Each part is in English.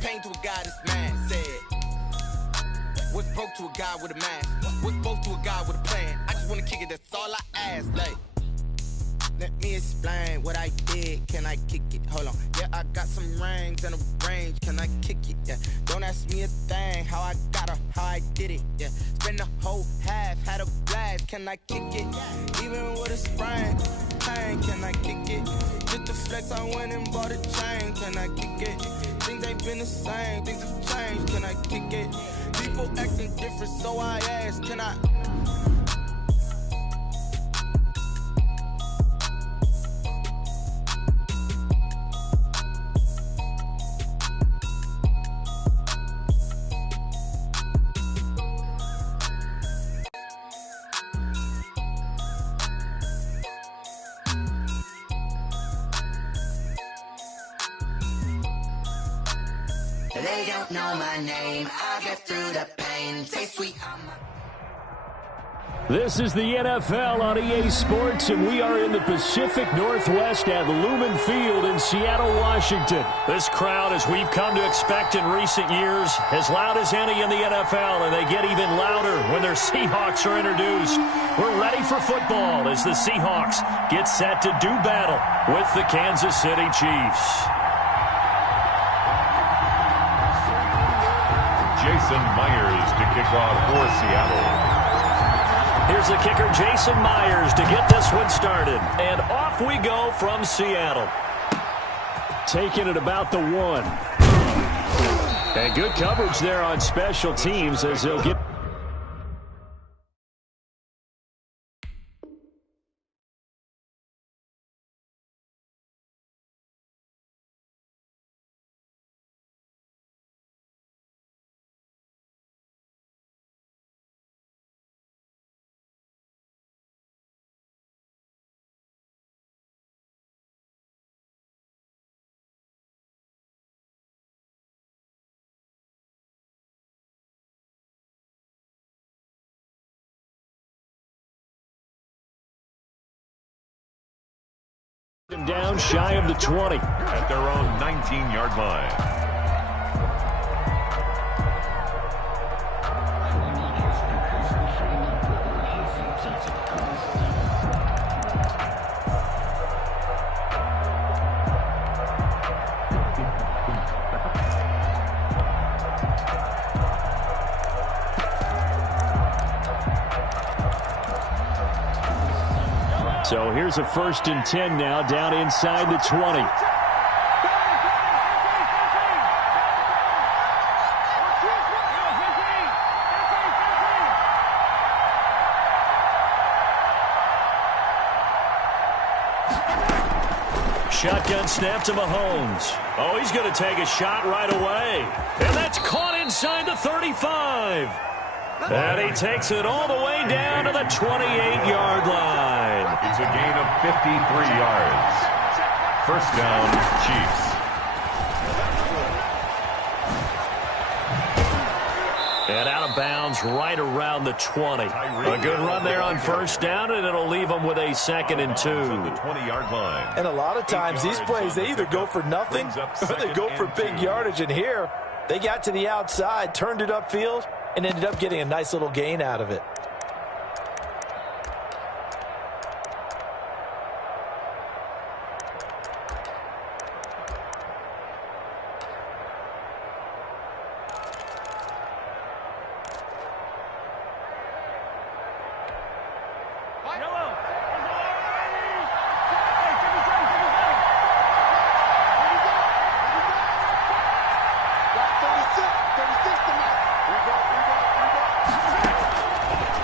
pain to a guy that's mad. Said, what's broke to a guy with a mask? What's broke to a guy with a plan? I just wanna kick it, that's all I ask. Like, let me explain what I did. Can I kick it? Hold on. Yeah, I got some rings and a range. Can I kick it? Yeah. Don't ask me a thing. How I got her, how I did it. Yeah. Spend the whole half, had a blast. Can I kick it? Even with a sprain. Pain, can I kick it? Just the flex, I went and bought a chain. Can I kick it? Things ain't been the same. Things have changed. Can I kick it? People acting different, so I ask. Can I? They don't know my name. I get through the pain. Say sweet. This is the NFL on EA Sports, and we are in the Pacific Northwest at Lumen Field in Seattle, Washington. This crowd, as we've come to expect in recent years, as loud as any in the NFL, and they get even louder when their Seahawks are introduced. We're ready for football as the Seahawks get set to do battle with the Kansas City Chiefs. Jason Myers to kick off for Seattle. Here's the kicker, Jason Myers, to get this one started. And off we go from Seattle. Taking it about the 1. And good coverage there on special teams as they'll get... down shy of the 20. At their own 19-yard line. So here's a 1st and 10 now, down inside the 20. Shotgun snap to Mahomes. Oh, he's going to take a shot right away. And that's caught inside the 35. And he takes it all the way down to the 28-yard line. It's a gain of 53 yards. First down, Chiefs. And out of bounds right around the 20. A good run there on first down, and it'll leave them with a 2nd and 2. The 20-yard line. And a lot of times these plays, they either go for nothing or they go for big yardage. And here, they got to the outside, turned it upfield, and ended up getting a nice little gain out of it.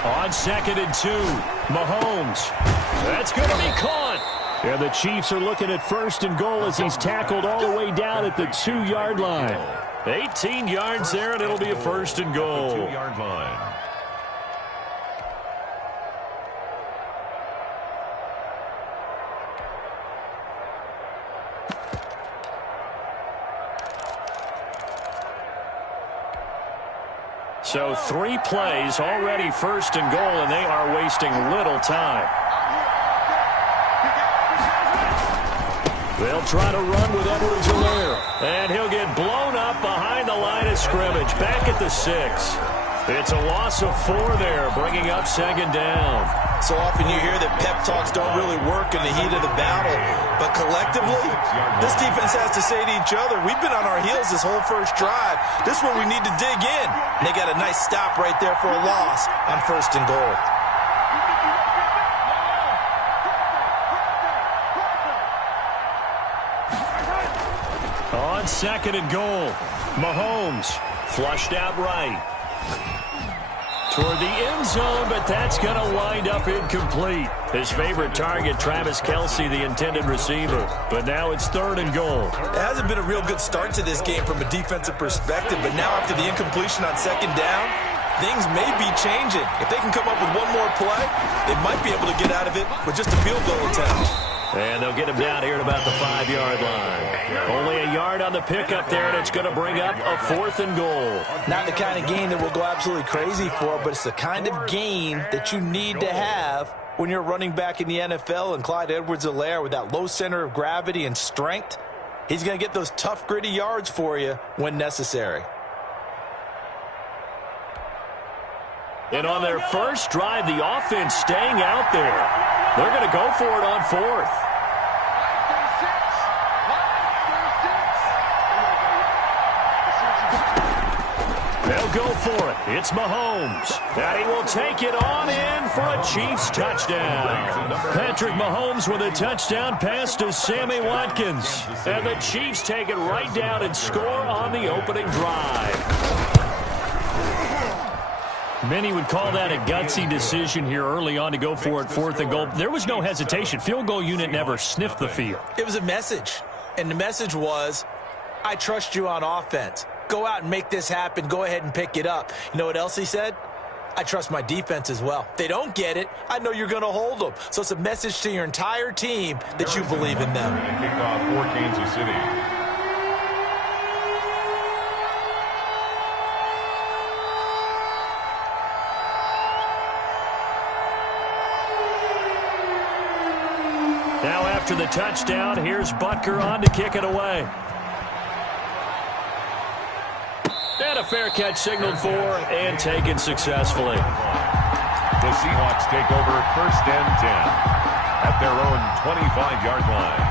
On 2nd and 2, Mahomes. That's going to be caught. And the Chiefs are looking at 1st and goal as he's tackled all the way down at the 2-yard line. 18 yards there, and it'll be a 1st and goal. 2-yard line. So 3 plays, already 1st and goal, and they are wasting little time. They'll try to run with Edwards-Helaire, and he'll get blown up behind scrimmage, back at the 6. It's a loss of 4 there, bringing up second down. So often you hear that pep talks don't really work in the heat of the battle. But collectively, this defense has to say to each other, we've been on our heels this whole first drive. This is where we need to dig in. And they got a nice stop right there for a loss on 1st and goal. On 2nd and goal, Mahomes flushed out right. Toward the end zone, but that's going to wind up incomplete. His favorite target, Travis Kelce, the intended receiver. But now it's 3rd and goal. It hasn't been a real good start to this game from a defensive perspective, but now after the incompletion on 2nd down, things may be changing. If they can come up with one more play, they might be able to get out of it with just a field goal attempt. And they'll get him down here at about the 5-yard line. Only a yard on the pickup there, and it's going to bring up a 4th and goal. Not the kind of game that we'll go absolutely crazy for, but it's the kind of game that you need to have when you're running back in the NFL. And Clyde Edwards-Helaire, with that low center of gravity and strength, he's going to get those tough, gritty yards for you when necessary. And on their first drive, the offense staying out there. They're going to go for it on 4th. They'll go for it. It's Mahomes. And he will take it on in for a Chiefs touchdown. Patrick Mahomes with a touchdown pass to Sammy Watkins. And the Chiefs take it right down and score on the opening drive. Many would call that a gutsy decision here early on to go for it 4th and goal. There was no hesitation. Field goal unit never sniffed the field. It was a message, and the message was, I trust you on offense. Go out and make this happen. Go ahead and pick it up. You know what else he said? I trust my defense as well. If they don't get it, I know you're going to hold them. So it's a message to your entire team that you believe in them. Kickoff for Kansas City. Now after the touchdown, here's Butker on to kick it away. And a fair catch signaled for and taken successfully. The Seahawks take over 1st and 10 at their own 25-yard line.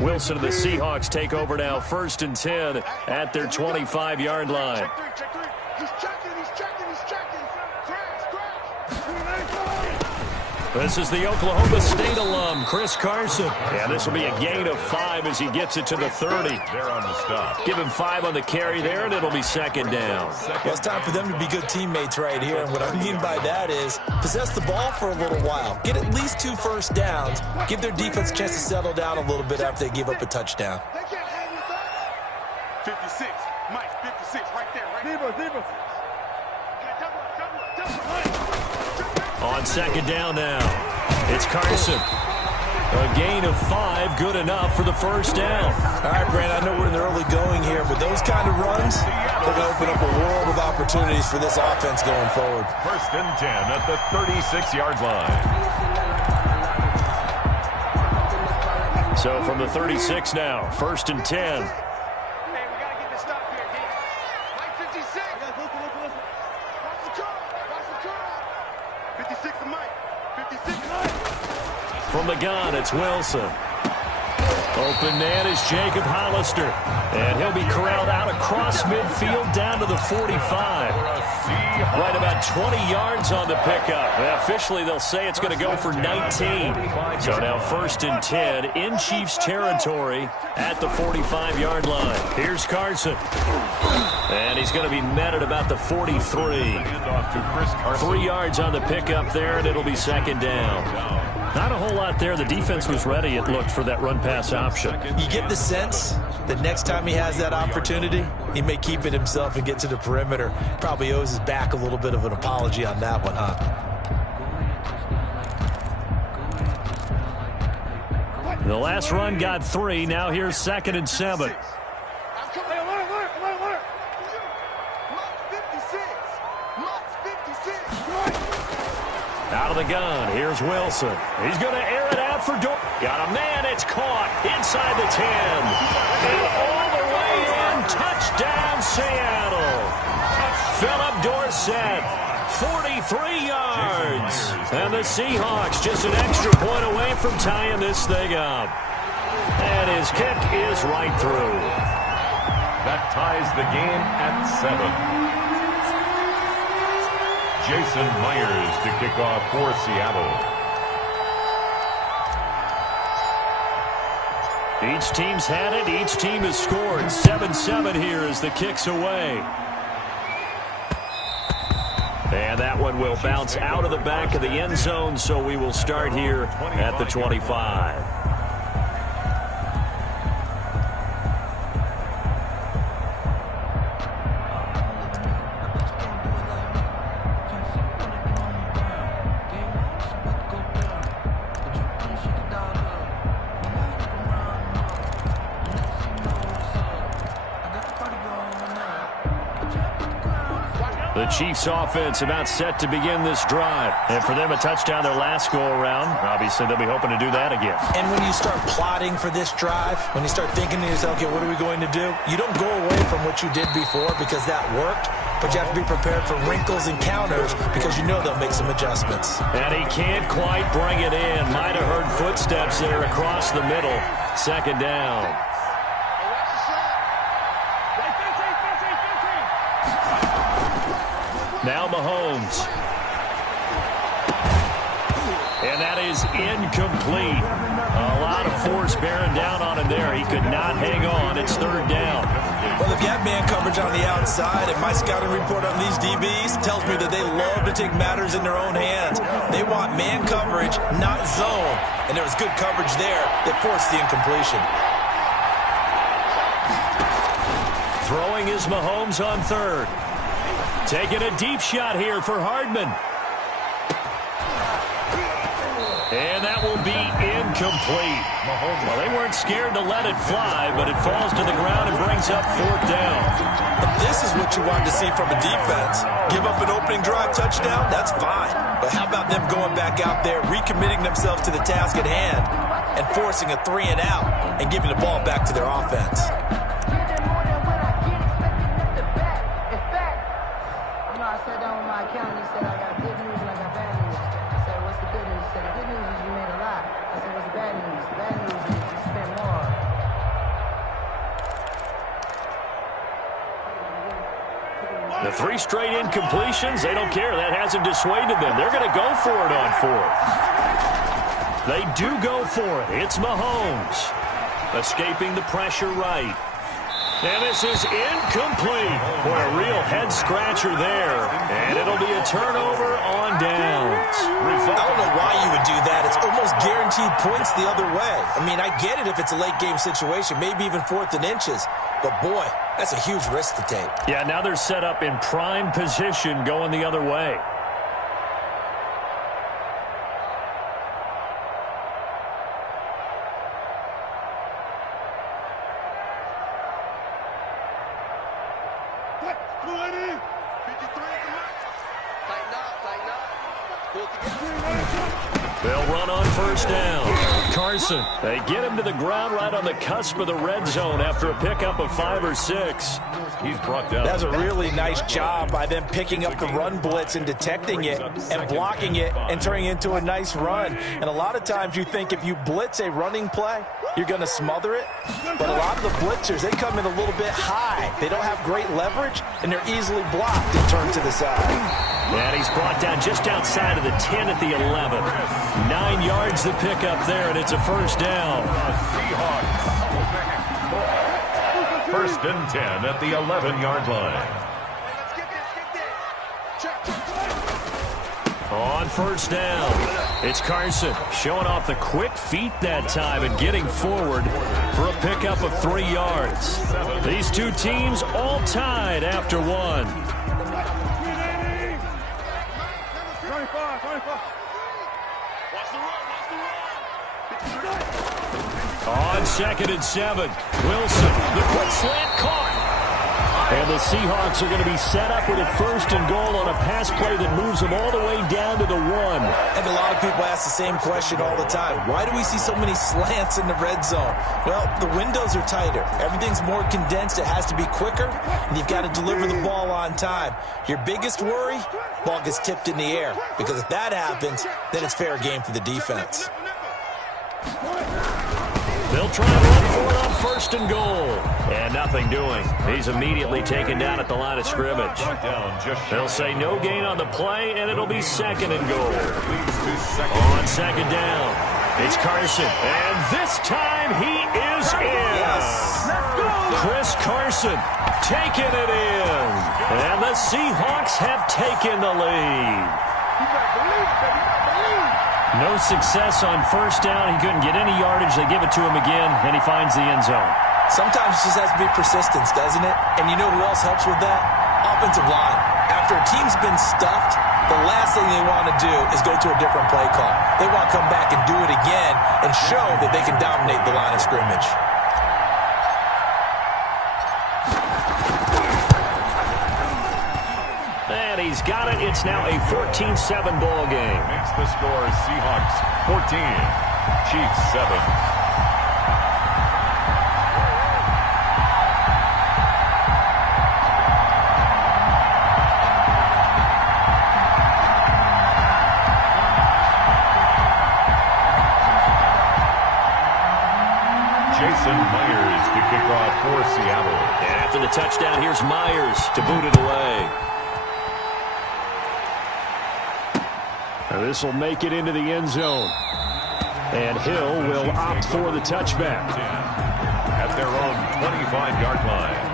Wilson and the Seahawks take over now 1st and 10 at their 25-yard line. This is the Oklahoma State alum, Chris Carson. And this will be a gain of 5 as he gets it to the 30. They're on the stop. Give him 5 on the carry there, and it'll be 2nd down. Well, it's time for them to be good teammates right here. And what I mean by that is possess the ball for a little while. Get at least 2 first downs. Give their defense a chance to settle down a little bit after they give up a touchdown. 56, Mike, 56, right there, right there. On 2nd down now, it's Carson. A gain of 5, good enough for the 1st down. All right, Brandon, I know we're in the early going here, but those kind of runs, they're going to open up a world of opportunities for this offense going forward. 1st and 10 at the 36-yard line. So from the 36 now, 1st and 10. From the gun, it's Wilson. Open man is Jacob Hollister. And he'll be corralled out across midfield down to the 45. Right about 20 yards on the pickup. Officially, they'll say it's going to go for 19. So now 1st and 10 in Chiefs territory at the 45-yard line. Here's Carson. And he's going to be met at about the 43. 3 yards on the pickup there, and it'll be 2nd down. Not a whole lot there. The defense was ready, it looked, for that run-pass option. You get the sense that next time he has that opportunity, he may keep it himself and get to the perimeter. Probably owes his back a little bit of an apology on that one, huh? The last run got 3. Now here's 2nd and 7. Out of the gun, here's Wilson. He's going to air it out for Dorsett. Got a man, it's caught inside the 10. And all the way in, touchdown Seattle. Philip Dorsett, 43 yards. And the Seahawks just an extra point away from tying this thing up. And his kick is right through. That ties the game at 7. Jason Myers to kick off for Seattle. Each team's had it. Each team has scored. 7-7 here as the kick's away. And that one will bounce out of the back of the end zone, so we will start here at the 25. The Chiefs offense about set to begin this drive. And for them, a touchdown their last go-around. Obviously, they'll be hoping to do that again. And when you start plotting for this drive, when you start thinking to yourself, okay, what are we going to do? You don't go away from what you did before because that worked, but you have to be prepared for wrinkles and counters because you know they'll make some adjustments. And he can't quite bring it in. Might have heard footsteps there across the middle. Second down. Now Mahomes. And that is incomplete. A lot of force bearing down on him there. He could not hang on. It's third down. Well, if you have man coverage on the outside, and my scouting report on these DBs tells me that they love to take matters in their own hands. They want man coverage, not zone. And there was good coverage there that forced the incompletion. Throwing is Mahomes on third. Taking a deep shot here for Hardman. And that will be incomplete. Well, they weren't scared to let it fly, but it falls to the ground and brings up fourth down. This is what you wanted to see from a defense. Give up an opening drive touchdown, that's fine. But how about them going back out there, recommitting themselves to the task at hand, and forcing a 3 and out, and giving the ball back to their offense? I sat down with my accountant. He said, I got good news and I got bad news. I said, what's the good news? He said, the good news is you made a lot. I said, what's the bad news? The bad news is you spent more. The 3 straight incompletions, they don't care. That hasn't dissuaded them. They're going to go for it on fourth. They do go for it. It's Mahomes. Escaping the pressure right. And this is incomplete. Boy, a real head-scratcher there. And it'll be a turnover on downs. I don't know why you would do that. It's almost guaranteed points the other way. I mean, I get it if it's a late-game situation, maybe even 4th and inches. But, boy, that's a huge risk to take. Yeah, now they're set up in prime position going the other way. They'll run on first down. Carson, they get him to the ground right on the cusp of the red zone after a pickup of 5 or 6. He's brought down. That's a really nice job by them picking up the run blitz and detecting it and blocking it and turning it into a nice run. And a lot of times you think if you blitz a running play, you're going to smother it. But a lot of the blitzers, they come in a little bit high. They don't have great leverage, and they're easily blocked and turned to the side. And he's brought down just outside of the 10 at the 11. 9 yards to pick up there, and it's a first down. First and 10 at the 11-yard line. On first down, it's Carson showing off the quick feet that time and getting forward for a pickup of 3 yards. These two teams all tied after one. On 2nd and 7, Wilson, the quick slant caught. And the Seahawks are going to be set up with a 1st and goal on a pass play that moves them all the way down to the 1. And a lot of people ask the same question all the time. Why do we see so many slants in the red zone? Well, the windows are tighter. Everything's more condensed. It has to be quicker, and you've got to deliver the ball on time. Your biggest worry, ball gets tipped in the air, because if that happens, then it's fair game for the defense. They'll try to run for it on 1st and goal. And nothing doing. He's immediately taken down at the line of scrimmage. They'll say no gain on the play, and it'll be 2nd and goal. On 2nd down, it's Carson. And this time he is in. Yes. Chris Carson taking it in. And the Seahawks have taken the lead. No success on 1st down. He couldn't get any yardage. They give it to him again, and he finds the end zone. Sometimes it just has to be persistence, doesn't it? And you know who else helps with that? Offensive line. After a team's been stuffed, the last thing they want to do is go to a different play call. They want to come back and do it again and show that they can dominate the line of scrimmage. And he's got it. It's now a 14-7 ball game. Makes the score Seahawks 14, Chiefs 7. Jason Myers to kick off for Seattle. And after the touchdown, here's Myers to boot it away. This will make it into the end zone. And Hill will opt for the touchback. At their own 25-yard line.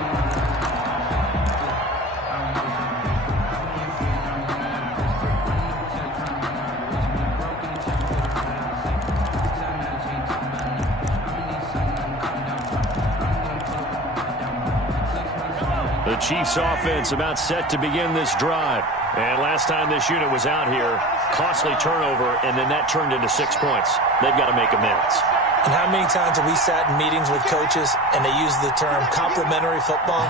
The Chiefs offense about set to begin this drive. And last time this unit was out here, costly turnover, and then that turned into 6 points. They've got to make amends. And how many times have we sat in meetings with coaches and they use the term complementary football?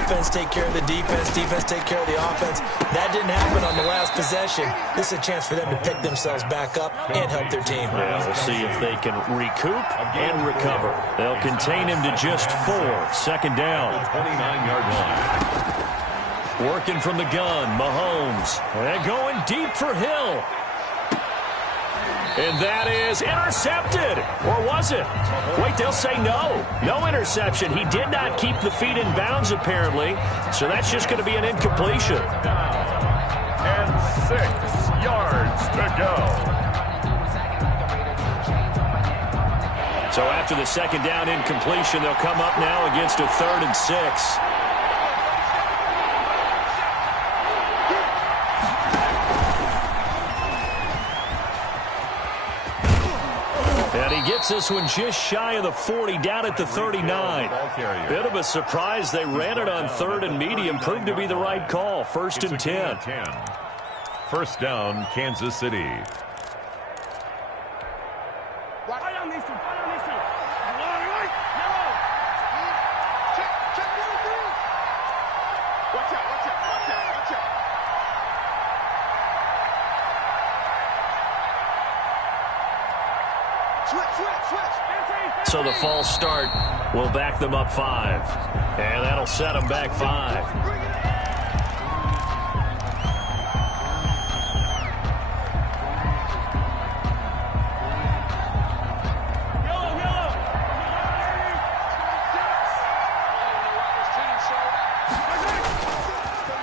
Offense take care of the defense, defense take care of the offense. That didn't happen on the last possession. This is a chance for them to pick themselves back up and help their team. Yeah, we'll see if they can recoup and recover. They'll contain him to just 4. 2nd down. 29-yard line. Working from the gun, Mahomes. And going deep for Hill. And that is intercepted. Or was it? Wait, they'll say no. No interception. He did not keep the feet in bounds, apparently. So that's just going to be an incompletion. And 6 yards to go. So after the 2nd down incompletion, they'll come up now against a 3rd and 6. And he gets this one just shy of the 40, down at the 39. Bit of a surprise. They ran it on 3rd and medium. Proved to be the right call. 1st and 10. 1st down, Kansas City. So the false start will back them up 5. And that'll set them back 5.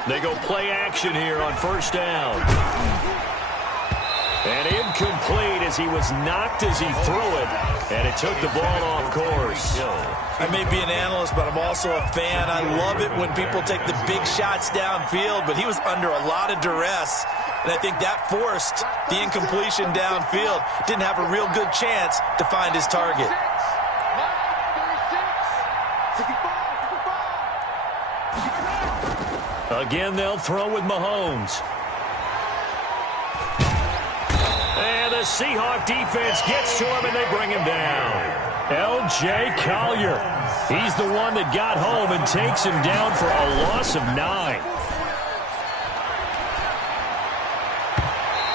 They go play action here on 1st down. And incomplete as he was knocked as he threw it. And it took the ball off course. I may be an analyst, but I'm also a fan. I love it when people take the big shots downfield, but he was under a lot of duress. And I think that forced the incompletion downfield. Didn't have a real good chance to find his target. Again, they'll throw with Mahomes. And the Seahawk defense gets to him, and they bring him down. L.J. Collier. He's the one that got home and takes him down for a loss of 9.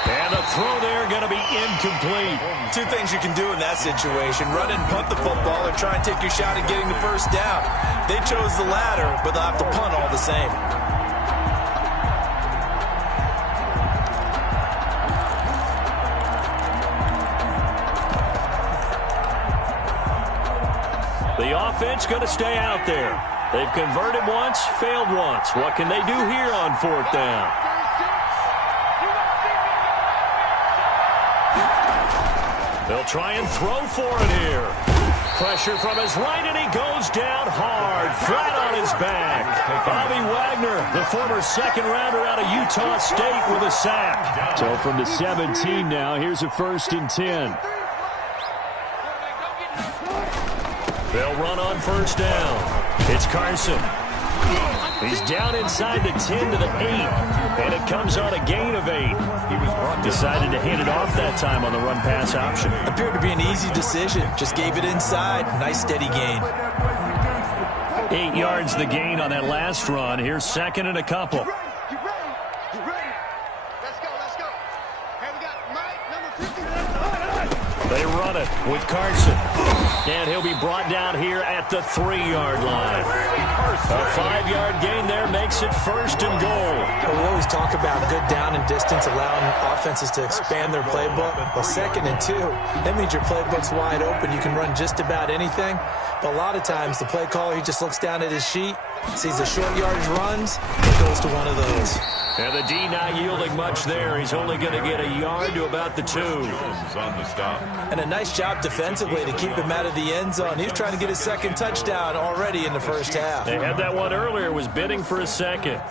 And the throw there going to be incomplete. Two things you can do in that situation: run and punt the football, or try and take your shot at getting the first down. They chose the latter, but they'll have to punt all the same. The offense going to stay out there. They've converted once, failed once. What can they do here on 4th down? They'll try and throw for it here. Pressure from his right, and he goes down hard, flat on his back. Bobby Wagner, the former second-rounder out of Utah State, with a sack. So from the 17 now, here's a 1st and 10. They'll run on 1st down. It's Carson. He's down inside the 10 to the 8, and it comes on a gain of 8. He was decided to hand it off that time on the run-pass option. Appeared to be an easy decision. Just gave it inside. Nice steady gain. 8 yards the gain on that last run. Here's 2nd and a couple. They run it with Carson. And he'll be brought down here at the 3-yard line. A 5-yard gain there makes it 1st and goal. Well, we always talk about good down and distance, allowing offenses to expand their playbook. Well, 2nd and 2, that means your playbook's wide open. You can run just about anything. But a lot of times, the play caller, he just looks down at his sheet, sees the short yardage runs, and goes to one of those. And the D not yielding much there. He's only going to get a yard to about the 2. On the stop. And a nice job defensively to keep him out of the end zone. He's trying to get his 2nd touchdown already in the 1st half. They had that one earlier, was bidding for a 2nd.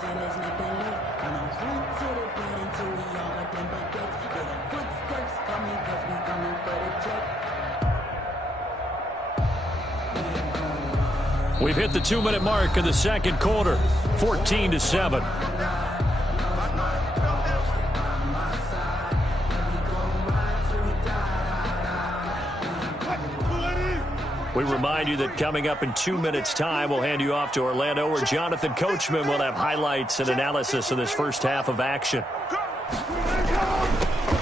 We've hit the 2-minute mark in the 2nd quarter, 14-7. We remind you that coming up in 2 minutes' time, we'll hand you off to Orlando, where Jonathan Coachman will have highlights and analysis of this 1st half of action.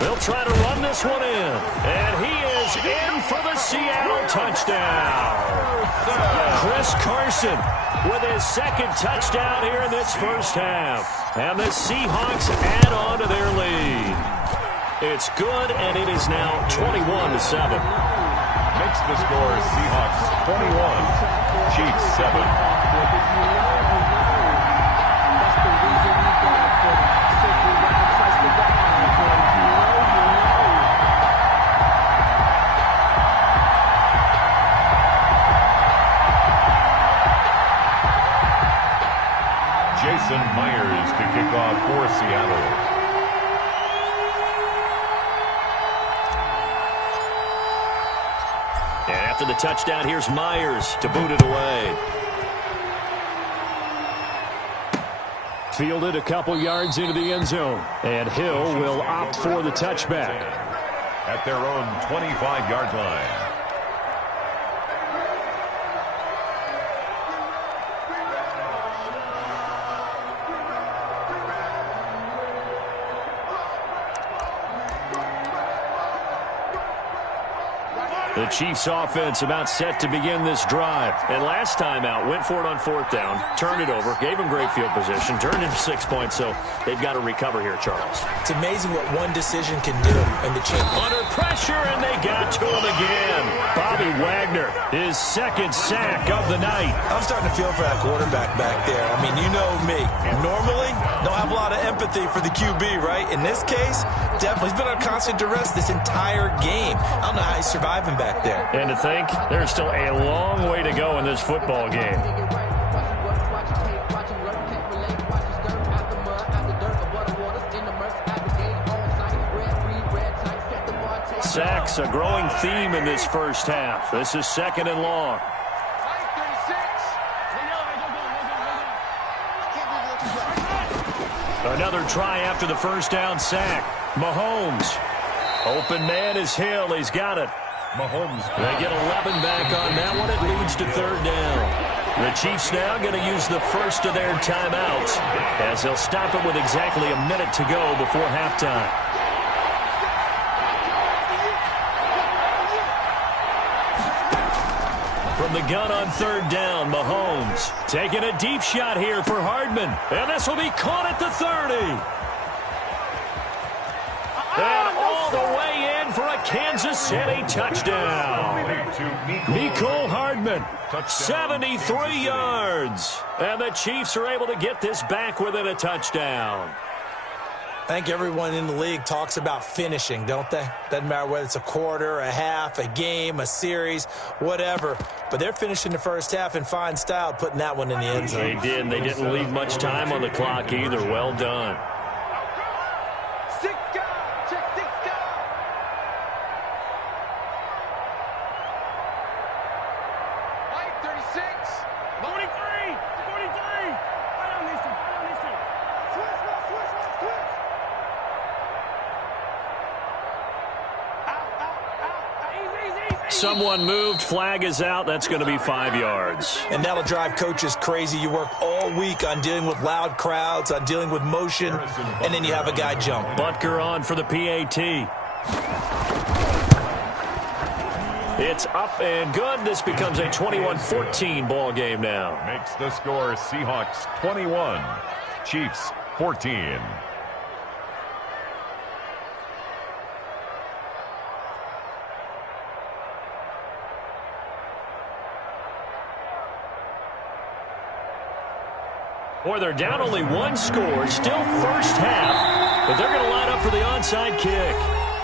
They'll try to run this one in, and he is in for the Seattle touchdown. Chris Carson with his 2nd touchdown here in this 1st half. And the Seahawks add on to their lead. It's good, and it is now 21-7. Makes the score Seahawks 21, Chiefs 7. Jason Myers to kick off for Seattle. And after the touchdown, here's Myers to boot it away. Fielded a couple yards into the end zone. And Hill will opt for the touchback. At their own 25-yard line. The Chiefs offense about set to begin this drive. And last time out, went for it on 4th down, turned it over, gave them great field position, turned into 6 points, so they've got to recover here, Charles. It's amazing what one decision can do. And the Chiefs under pressure, and they got to him again. Bobby Wagner, his 2nd sack of the night. I'm starting to feel for that quarterback back there. I mean, you know me. Normally, don't have a lot of empathy for the QB, right? In this case, definitely. He's been on constant duress this entire game. I don't know how he's surviving back there. And to think, there's still a long way to go in this football game. Sacks, a growing theme in this 1st half. This is 2nd and long. Another try after the 1st down sack. Mahomes. Open man is Hill. He's got it. Mahomes. They get 11 back on that one. It leads to third down. The Chiefs now going to use the first of their timeouts as they'll stop it with exactly a minute to go before halftime. From the gun on third down, Mahomes taking a deep shot here for Hardman. And this will be caught at the 30. And all the way in for a Kansas City touchdown. Mecole Hardman, 73 yards. And the Chiefs are able to get this back within a touchdown. I think everyone in the league talks about finishing, don't they? Doesn't matter whether it's a quarter, a half, a game, a series, whatever. But they're finishing the first half in fine style, putting that one in the end zone. They did. They didn't leave much time on the clock either. Well done. Someone moved. Flag is out. That's going to be 5 yards. And that'll drive coaches crazy. You work all week on dealing with loud crowds, on dealing with motion, and then you have a guy jump. Butker on for the PAT. It's up and good. This becomes a 21-14 ball game now. Makes the score Seahawks 21, Chiefs 14. Boy, they're down only one score, still first half, but they're going to line up for the onside kick.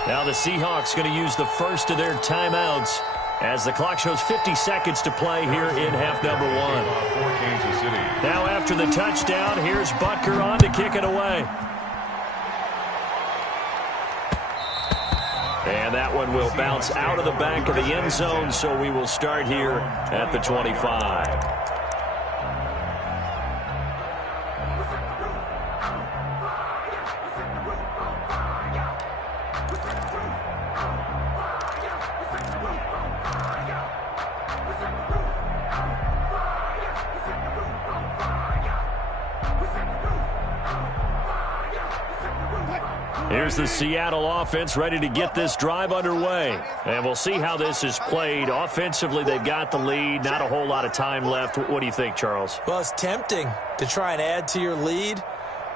Now the Seahawks going to use the first of their timeouts as the clock shows 50 seconds to play here in half number one. Now after the touchdown, here's Butker on to kick it away. And that one will bounce out of the back of the end zone, so we will start here at the 25. Here's the Seattle offense ready to get this drive underway. And we'll see how this is played. Offensively, they've got the lead. Not a whole lot of time left. What do you think, Charles? Well, it's tempting to try and add to your lead,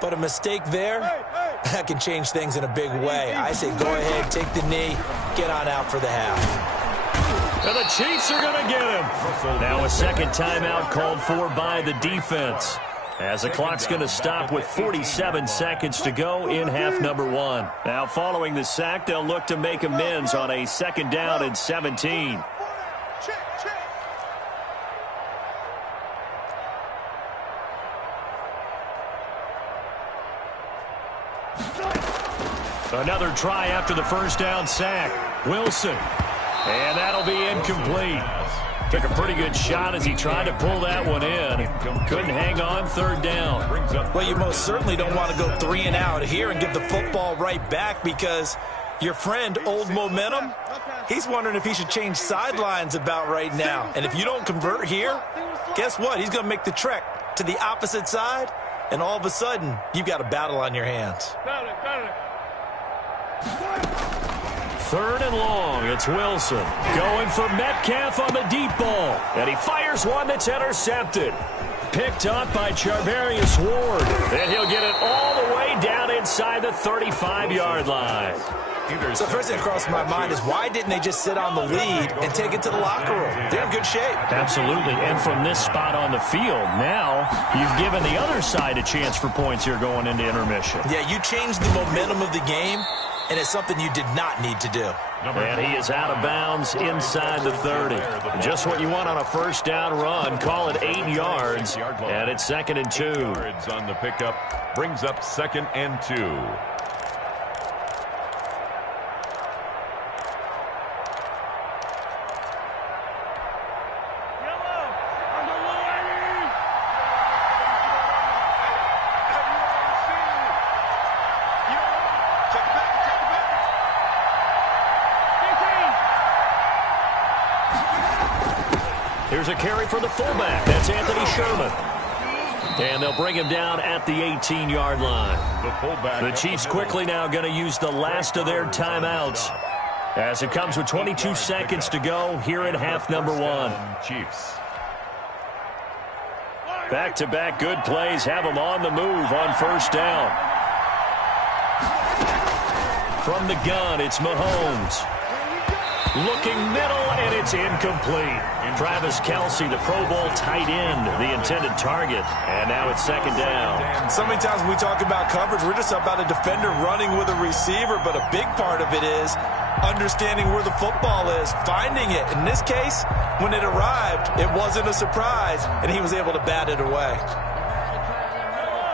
but a mistake there, that can change things in a big way. I say go ahead, take the knee, get on out for the half. And the Chiefs are going to get him. Now a second timeout called for by the defense, as the clock's going to stop with 47 seconds to go in half number one. Now following the sack, they'll look to make amends on a second down and 17. Another try after the first down sack. Wilson. And that'll be incomplete. Took a pretty good shot as he tried to pull that one in. Couldn't hang on, third down. Well, you most certainly don't want to go 3 and out here and give the football right back, because your friend, Old Momentum, he's wondering if he should change sidelines about right now. And if you don't convert here, guess what? He's going to make the trek to the opposite side, and all of a sudden, you've got a battle on your hands. Third and long, it's Wilson going for Metcalf on the deep ball. And he fires one that's intercepted. Picked up by Charvarius Ward. And he'll get it all the way down inside the 35-yard line. So the first thing that crossed my mind is, why didn't they just sit on the lead and take it to the locker room? They're in good shape. Absolutely. And from this spot on the field, now you've given the other side a chance for points here going into intermission. Yeah, you changed the momentum of the game, and it's something you did not need to do. And he is out of bounds inside the 30. Just what you want on a first down run. Call it 8 yards, and it's 2nd and 2. Yards on the pickup brings up 2nd and 2. There's a carry for the fullback. That's Anthony Sherman. And they'll bring him down at the 18-yard line. The Chiefs quickly now going to use the last of their timeouts as it comes with 22 seconds to go here in half number 1. Chiefs. Back-to-back good plays have them on the move on first down. From the gun, it's Mahomes. Looking middle, and it's incomplete. Travis Kelce, the Pro Bowl tight end, the intended target. And now it's second down. So many times when we talk about coverage, we're just about a defender running with a receiver, but a big part of it is understanding where the football is, finding it. In this case, when it arrived, it wasn't a surprise, and he was able to bat it away.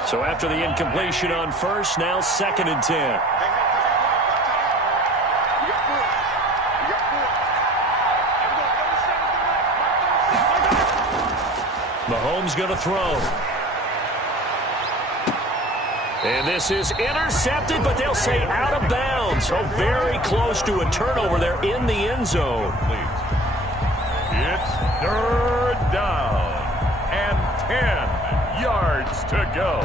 So after the incompletion on first, now second and 10. Mahomes going to throw. And this is intercepted, but they'll say out of bounds. So very close to a turnover there in the end zone. It's third down and 10 yards to go.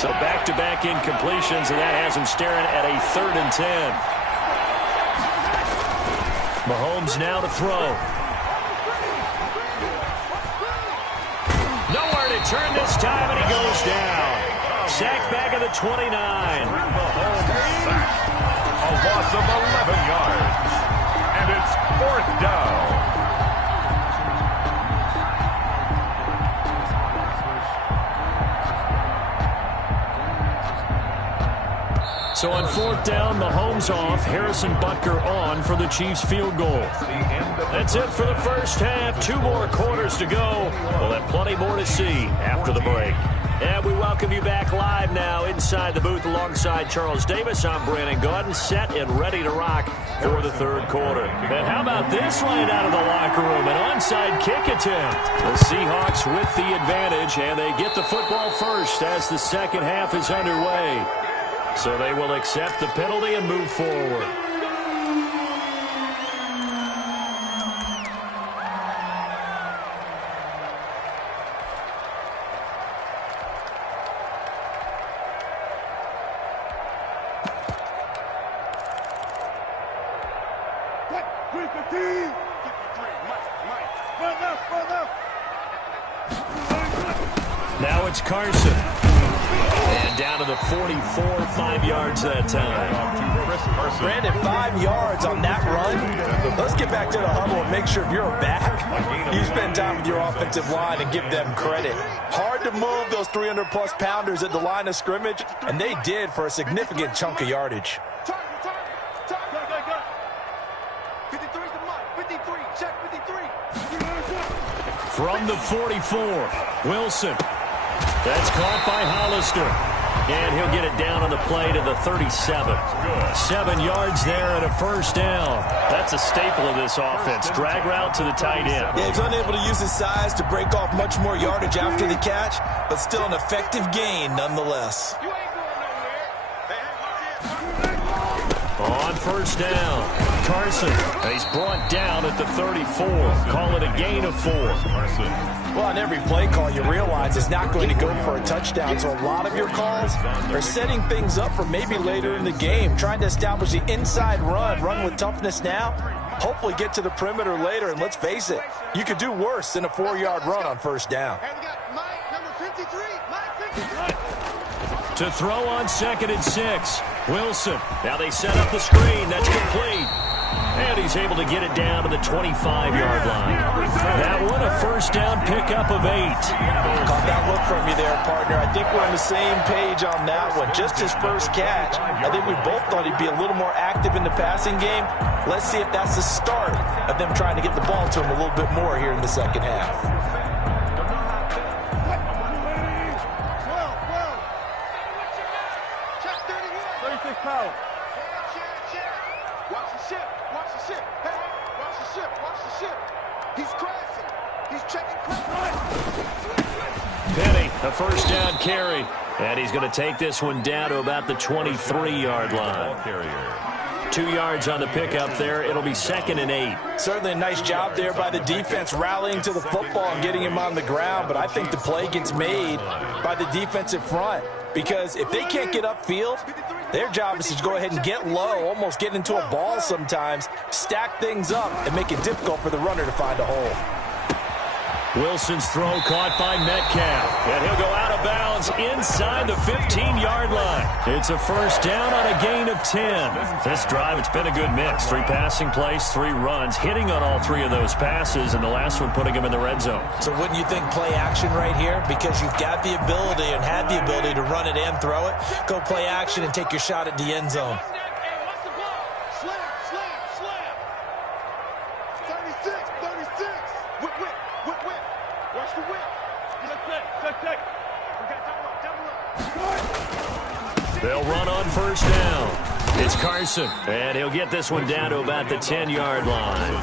So back-to-back incompletions, and that has him staring at a third and 10. Mahomes now to throw. Nowhere to turn this time, and he goes down. Sacked back at the 29. Mahomes sacked. A loss of 11 yards. And it's fourth down. So on fourth down, Mahomes off, Harrison Butker on for the Chiefs field goal. That's it for the first half. 2 more quarters to go. We'll have plenty more to see after the break. And we welcome you back live now inside the booth alongside Charles Davis. I'm Brandon Gaudin, set and ready to rock for the third quarter. And how about this line out of the locker room? An onside kick attempt. The Seahawks with the advantage, and they get the football first as the second half is underway. So they will accept the penalty and move forward. Now it's Carson. And down to the 44, 5 yards that time. Brandon, 5 yards on that run. Let's get back to the huddle and make sure if you're back, you spend time with your offensive line and give them credit. Hard to move those 300-plus pounders at the line of scrimmage, and they did for a significant chunk of yardage. From the 44, Wilson. That's caught by Hollister. And he'll get it down on the play to the 37. 7 yards there and a first down. That's a staple of this offense. Drag route to the tight end. Yeah, he's unable to use his size to break off much more yardage after the catch, but still an effective gain nonetheless. On first down, Carson. He's brought down at the 34. Call it a gain of 4. Well, on every play call, you realize it's not going to go for a touchdown. So a lot of your calls are setting things up for maybe later in the game, trying to establish the inside run with toughness now, hopefully get to the perimeter later. And let's face it, you could do worse than a 4-yard run on first down. To throw on second and 6, Wilson. Now they set up the screen. That's complete. And he's able to get it down to the 25-yard line. That one, a first down pickup of 8. Caught that look from you there, partner. I think we're on the same page on that one. Just his first catch. I think we both thought he'd be a little more active in the passing game. Let's see if that's the start of them trying to get the ball to him a little bit more here in the second half. Penny A first down carry. And he's going to take this one down to about the 23-yard line. 2 yards on the pickup there. It'll be 2nd and 8. Certainly a nice job there by the defense rallying to the football and getting him on the ground. But I think the play gets made by the defensive front. Because if they can't get upfield, their job is to go ahead and get low, almost get into a ball sometimes, stack things up, and make it difficult for the runner to find a hole. Wilson's throw caught by Metcalf. And he'll go out of bounds inside the 15-yard line. It's a first down on a gain of 10. This drive, it's been a good mix. 3 passing plays, 3 runs, hitting on all 3 of those passes, and the last one putting him in the red zone. So wouldn't you think play action right here? Because you've got the ability and had the ability to run it and throw it. Go play action and take your shot at the end zone. They'll run on first down. It's Carson, and he'll get this one down to about the 10-yard line.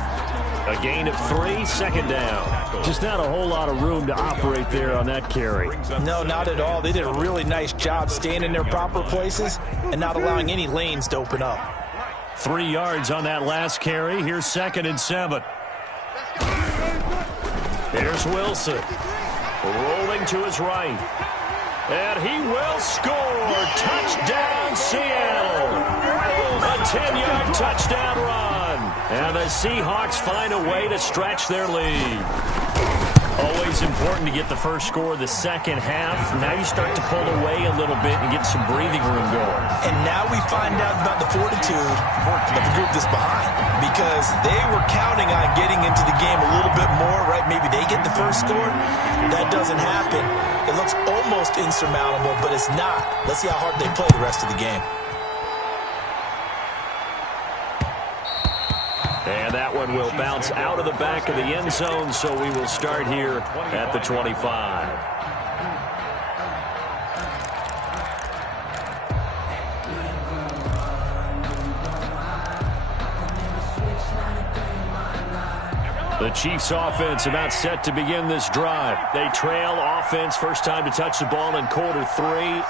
A gain of 3, 2nd down. Just not a whole lot of room to operate there on that carry. No, not at all. They did a really nice job staying in their proper places and not allowing any lanes to open up. 3 yards on that last carry. Here's 2nd and 7. Here's Wilson. Rolling to his right. And he will score. Touchdown, Seattle. A 10-yard touchdown run. And the Seahawks find a way to stretch their lead. Always important to get the first score of the second half. Now you start to pull away a little bit and get some breathing room going. And now we find out about the fortitude of the group that's behind. Because they were counting on getting into the game a little bit more, right? Maybe they get the first score. That doesn't happen. It looks almost insurmountable, but it's not. Let's see how hard they play the rest of the game. And that one will bounce out of the back of the end zone, so we will start here at the 25. The Chiefs offense about set to begin this drive. They trail offense, first time to touch the ball in quarter 3,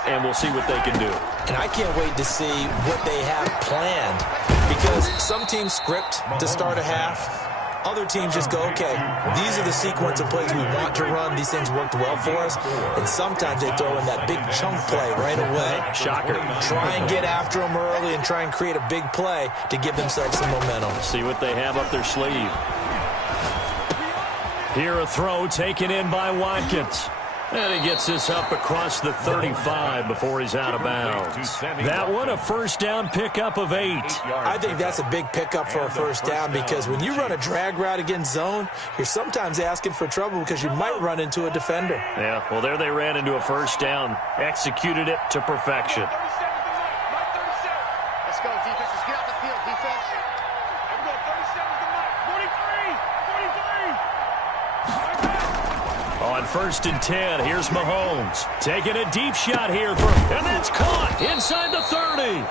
and we'll see what they can do. And I can't wait to see what they have planned, because some teams script to start a half. Other teams just go, okay, these are the sequence of plays we want to run. These things worked well for us. And sometimes they throw in that big chunk play right away. Shocker. Try and get after them early and try and create a big play to give themselves some momentum. See what they have up their sleeve. Here a throw taken in by Watkins. And he gets this up across the 35 before he's out of bounds. That one, a first down pickup of 8. I think that's a big pickup for a first down, because when you run a drag route against zone, you're sometimes asking for trouble because you might run into a defender. Yeah, well, there they ran into a first down. Executed it to perfection. Let's go, defense. Let's get out the field, defense. Here we go, 37 to the mark. 43. On 1st and 10, here's Mahomes. Taking a deep shot here, and that's caught inside the 30.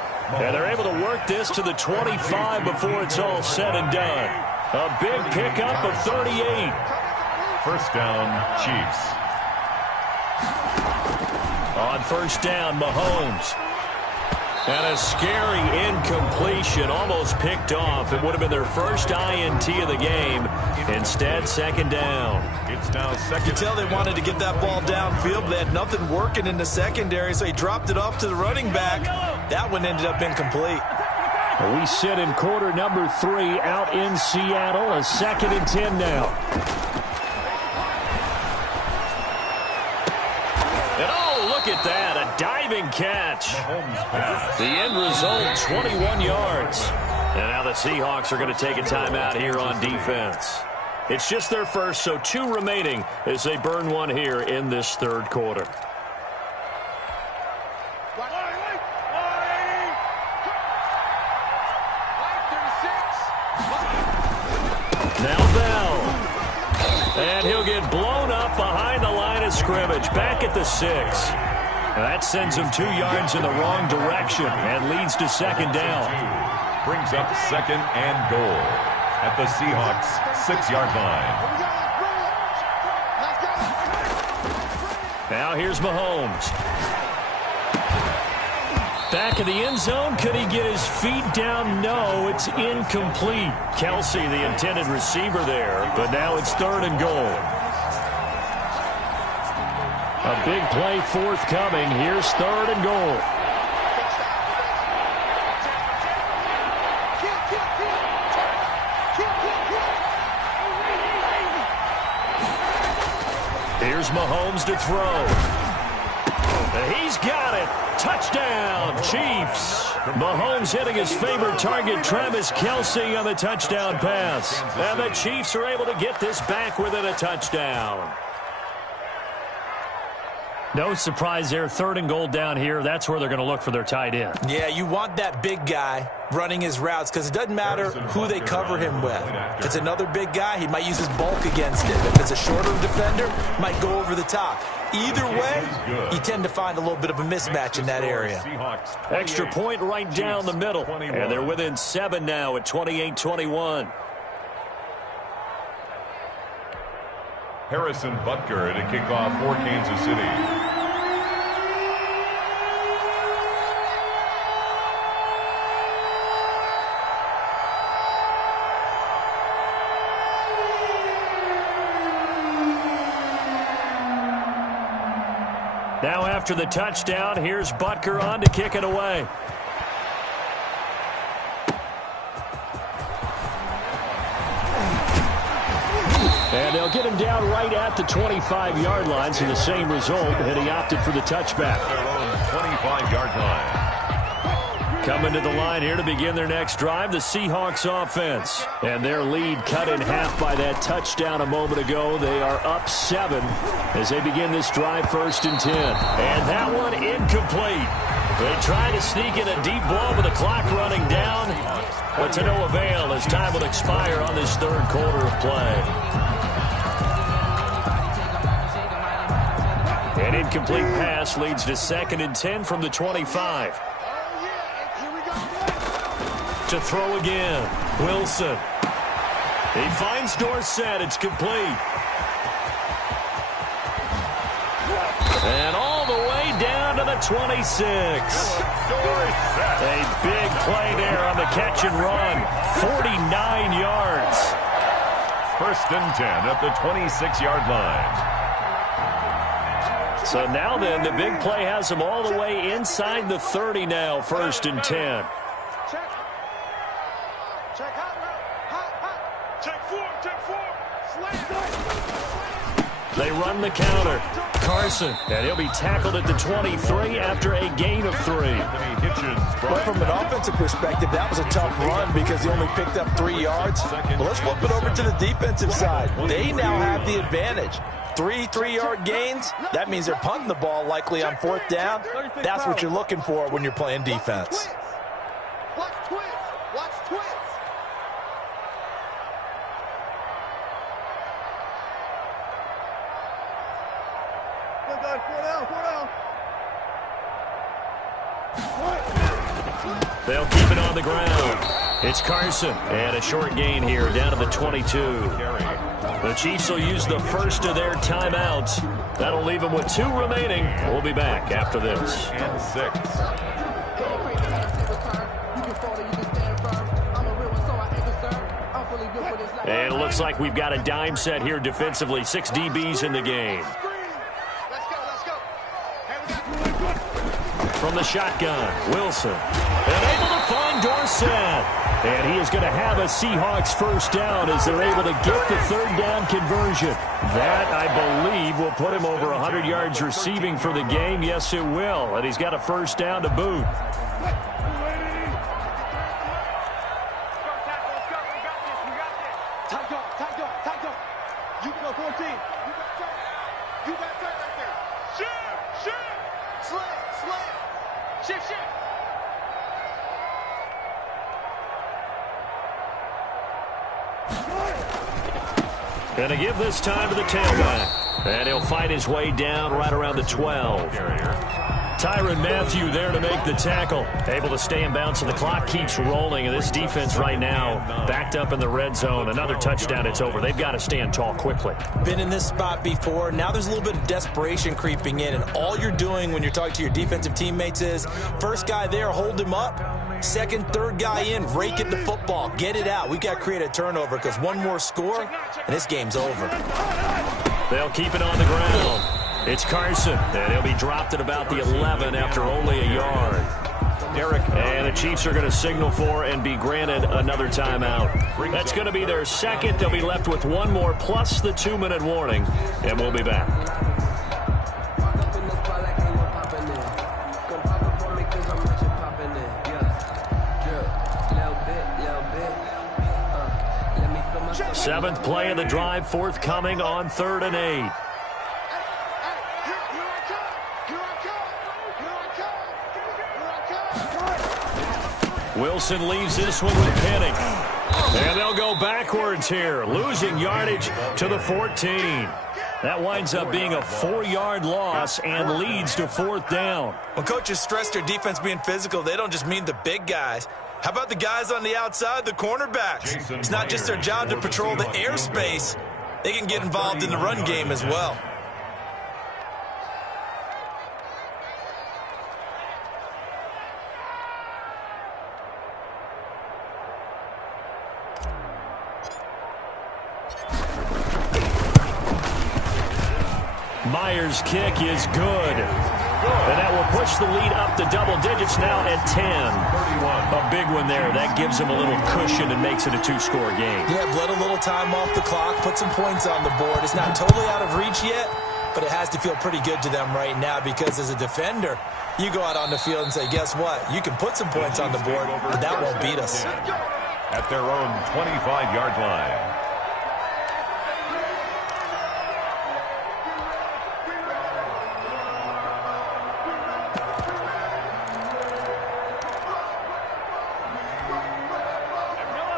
And they're able to work this to the 25 before it's all said and done. A big pickup of 38. First down, Chiefs. On 1st down, Mahomes. And a scary incompletion, almost picked off. It would have been their first INT of the game. Instead, 2nd down. It's now second. You can tell they wanted to get that ball downfield, but they had nothing working in the secondary, so he dropped it off to the running back. That one ended up incomplete. We sit in quarter number 3 out in Seattle. A 2nd and 10 now. And oh, look at that, a diving catch. The end result, 21 yards. And now the Seahawks are going to take a timeout here on defense. It's just their first, so 2 remaining as they burn one here in this 3rd quarter. Now Bell. And he'll get blown up behind the line of scrimmage, back at the 6. That sends him 2 yards in the wrong direction and leads to 2nd down. Brings up 2nd and goal at the Seahawks 6-yard line. Now here's Mahomes. Back of the end zone. Could he get his feet down? No, it's incomplete. Kelsey, the intended receiver there, but now it's 3rd and goal. A big play forthcoming. Here's 3rd and goal. Here's Mahomes to throw. He's got it. Touchdown, Chiefs. Mahomes hitting his favorite target, Travis Kelsey, on the touchdown pass. And the Chiefs are able to get this back within a touchdown. No surprise there. 3rd and goal down here. That's where they're going to look for their tight end. Yeah, you want that big guy running his routes because it doesn't matter who they cover him with. If it's another big guy, he might use his bulk against him. If it's a shorter defender, might go over the top. Either way, you tend to find a little bit of a mismatch in that area. Extra point right down the middle. And they're within 7 now at 28-21. Harrison Butker to kick off for Kansas City. Now after the touchdown, here's Butker on to kick it away. And they'll get him down right at the 25-yard line, so the same result, and he opted for the touchback. Their own 25-yard line. Coming to the line here to begin their next drive, the Seahawks offense. And their lead cut in half by that touchdown a moment ago. They are up 7 as they begin this drive, 1st and 10. And that one incomplete. They try to sneak in a deep ball with the clock running down, but to no avail as time will expire on this 3rd quarter of play. An incomplete pass leads to 2nd and 10 from the 25. To throw again, Wilson. He finds Dorsett. It's complete. And all the way down to the 26. A big play there on the catch and run. 49 yards. 1st and 10 at the 26-yard line. So now then, the big play has them all the way inside the 30 now, 1st and 10. They run the counter. Carson, and he'll be tackled at the 23 after a gain of 3. But from an offensive perspective, that was a tough run because he only picked up 3 yards. Well, let's flip it over to the defensive side. They now have the advantage. 3 3-yard gains, that means they're punting the ball likely on 4th down. That's what you're looking for when you're playing defense. Watch twins. Watch twins. They'll keep it on the ground. It's Carson, and a short gain here down to the 22. The Chiefs will use the first of their timeouts. That'll leave them with 2 remaining. We'll be back after this. And 6. And it looks like we've got a dime set here defensively. 6 DBs in the game. From the shotgun, Wilson. And able to find Dorsett. And he is going to have a Seahawks first down as they're able to get the 3rd down conversion. That, I believe, will put him over 100 yards receiving for the game. Yes, it will. And he's got a first down to boot. And to give this time to the tailback. And he'll fight his way down right around the 12. Tyrann Mathieu there to make the tackle. Able to stay in bounds, and the clock keeps rolling. And this defense right now backed up in the red zone. Another touchdown, it's over. They've got to stand tall quickly. Been in this spot before. Now there's a little bit of desperation creeping in. And all you're doing when you're talking to your defensive teammates is, first guy there, hold him up. Second, third guy in, rake at the football. Get it out. We've got to create a turnover because one more score, and this game's over. They'll keep it on the ground. It's Carson, and he'll be dropped at about the 11 after only a yard. And the Chiefs are going to signal for and be granted another timeout. That's going to be their second. They'll be left with one more plus the 2-minute warning, and we'll be back. Seventh play of the drive, forthcoming on 3rd and 8. Wilson leaves this one with Penning. And they'll go backwards here, losing yardage to the 14. That winds up being a 4-yard loss and leads to 4th down. When coaches stress their defense being physical, they don't just mean the big guys. How about the guys on the outside, the cornerbacks? It's not just their job to patrol the airspace. They can get involved in the run game as well. Myers' kick is good. And that will push the lead up to double digits now at 10. A big one there. That gives them a little cushion and makes it a 2-score game. Yeah, bled a little time off the clock, put some points on the board. It's not totally out of reach yet, but it has to feel pretty good to them right now because as a defender, you go out on the field and say, guess what? You can put some points on the board, but that won't beat us. At their own 25-yard line.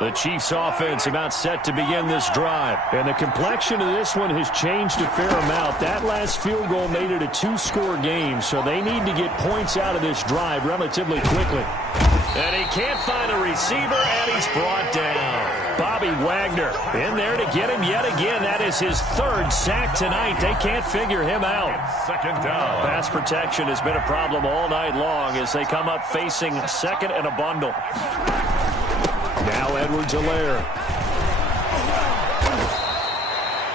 The Chiefs offense about set to begin this drive. And the complexion of this one has changed a fair amount. That last field goal made it a 2-score game, so they need to get points out of this drive relatively quickly. And he can't find a receiver, and he's brought down. Bobby Wagner in there to get him yet again. That is his 3rd sack tonight. They can't figure him out. Second down. Pass protection has been a problem all night long as they come up facing 2nd and a bundle. Now Edwards-Helaire.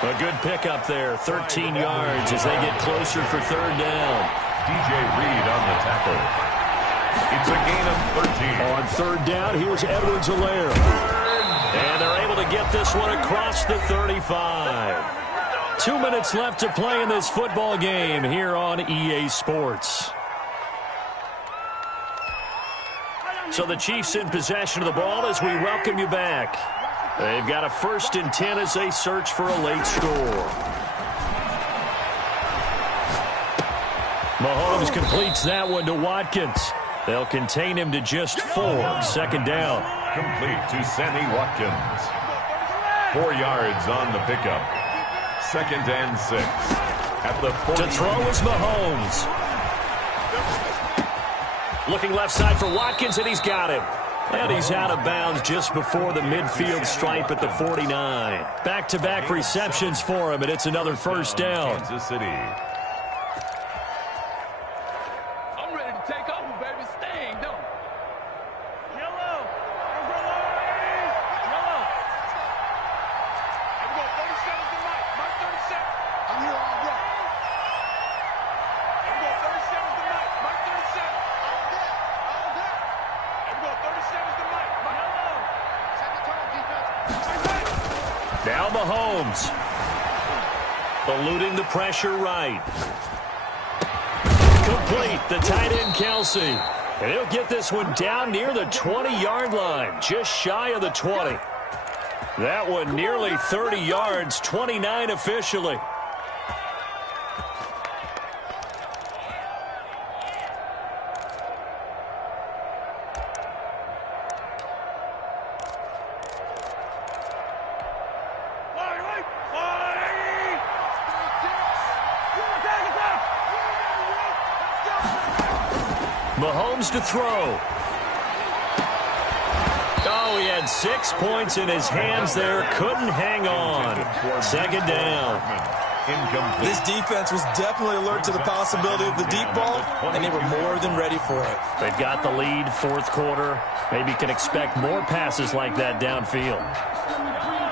A good pickup there, 13 yards as they get closer for 3rd down. DJ Reed on the tackle. It's a gain of 13. On 3rd down, here's Edwards-Helaire. And they're able to get this one across the 35. 2 minutes left to play in this football game here on EA Sports. So the Chiefs in possession of the ball as we welcome you back. They've got a 1st and 10 as they search for a late score. Mahomes completes that one to Watkins. They'll contain him to just 4. 2nd down. Complete to Sammy Watkins. 4 yards on the pickup. 2nd and 6. At the 40. To throw is Mahomes. Looking left side for Watkins, and he's got him. And he's out of bounds just before the midfield stripe at the 49. Back-to-back receptions for him, and it's another 1st down. Kansas City. I'm ready to take over, baby. Sting, don't Yellow. I'm going 37 to Mike. Mike 37. I'm here all right. I'm going 37 to Mike. Mike 37. All day. I'm going 37 to Mike. Mike. Second turn, defense. Now Mahomes. Eluding the pressure right. Complete, the tight end Kelsey. And he'll get this one down near the 20-yard line, just shy of the 20. That one nearly 30 yards, 29 officially. Mahomes to throw. Oh, he had 6 points in his hands there. Couldn't hang on. Second down. This defense was definitely alert to the possibility of the deep ball, and they were more than ready for it. They've got the lead, fourth quarter. Maybe can expect more passes like that downfield.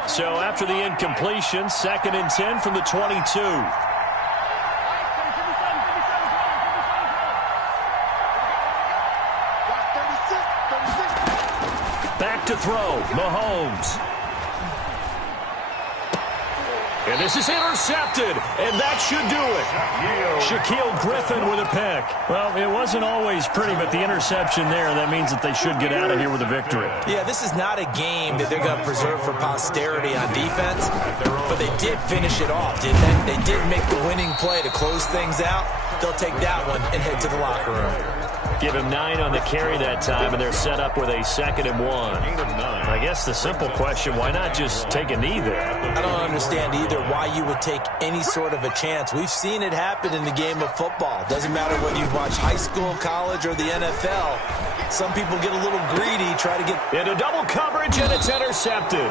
So after the incompletion, 2nd and 10 from the 22. Back to throw, Mahomes. And this is intercepted, and that should do it. Shaquille Griffin with a pick. Well, it wasn't always pretty, but the interception there, that means that they should get out of here with a victory. Yeah, this is not a game that they're going to preserve for posterity on defense, but they did finish it off, didn't they? They did make the winning play to close things out. They'll take that one and head to the locker room. Give him 9 on the carry that time, and they're set up with a 2nd and 1. I guess the simple question, why not just take a knee there? I don't understand either why you would take any sort of a chance. We've seen it happen in the game of football. Doesn't matter whether you watch high school, college, or the NFL. Some people get a little greedy, try to get into double coverage, and it's intercepted.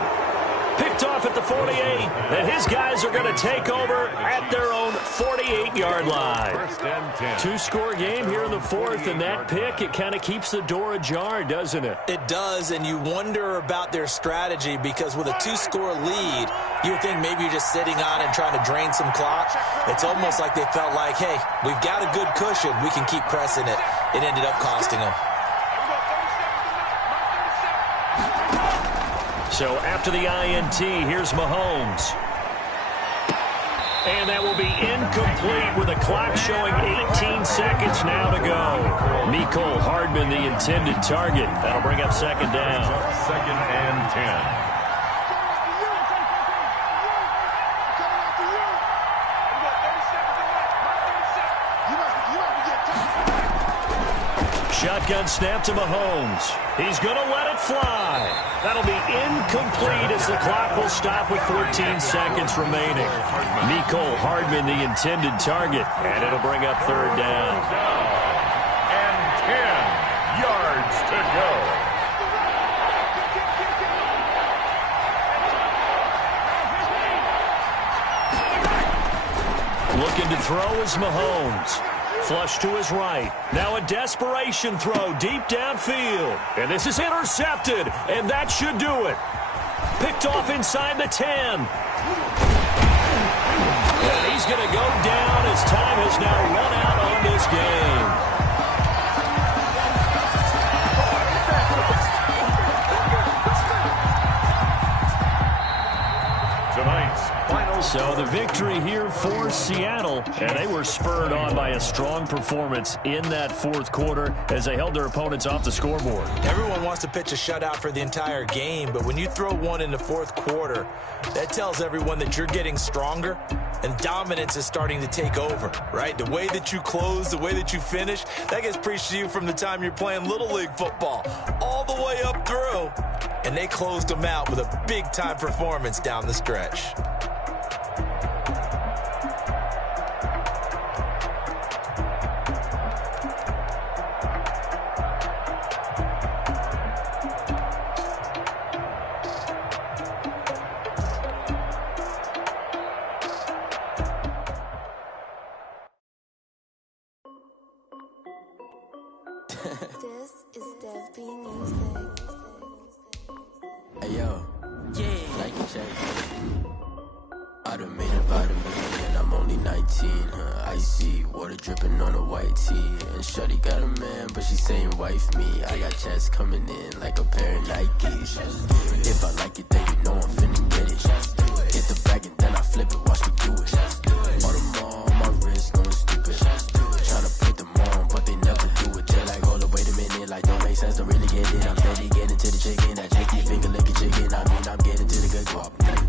Picked off at the 48, and his guys are going to take over at their own 48-yard line. 2-score game here in the 4th, and that pick, it kind of keeps the door ajar, doesn't it? It does, and you wonder about their strategy because with a 2-score lead, you would think maybe you're just sitting on and trying to drain some clock. It's almost like they felt like, hey, we've got a good cushion. We can keep pressing it. It ended up costing them. So after the INT, here's Mahomes. And that will be incomplete with the clock showing 18 seconds now to go. Mecole Hardman, the intended target. That'll bring up 2nd down. 2nd and 10. Shotgun snap to Mahomes. He's going to let it fly. That'll be incomplete as the clock will stop with 14 seconds remaining. Mecole Hardman, the intended target, and it'll bring up 3rd down. And 10 yards to go. Looking to throw is Mahomes. Flush to his right. Now a desperation throw deep downfield. And this is intercepted, and that should do it. Picked off inside the 10. And he's going to go down as time has now run out on this game. So the victory here for Seattle, and they were spurred on by a strong performance in that 4th quarter as they held their opponents off the scoreboard. Everyone wants to pitch a shutout for the entire game, but when you throw one in the 4th quarter, that tells everyone that you're getting stronger and dominance is starting to take over, right? The way that you close, the way that you finish, that gets preached to you from the time you're playing Little League football all the way up through, and they closed them out with a big-time performance down the stretch. This is Dev B Music. Hey yo, yeah, like a check. I done made about $1 million and I'm only 19. Icy water dripping on a white tee. And shorty got a man, but she saying wife me. I got checks coming in like a pair of Nikes. If I like it, then you know I'm finna get it. Hit the bag and then I flip it, watch me do it. All on my wrist, going stupid. Tryna put them on, but they never do it. They're like, hold up, wait a minute, like don't make sense, don't really get it. I'm steady getting to the chicken, that chicken finger licking chicken. I mean, I'm getting to the good guap.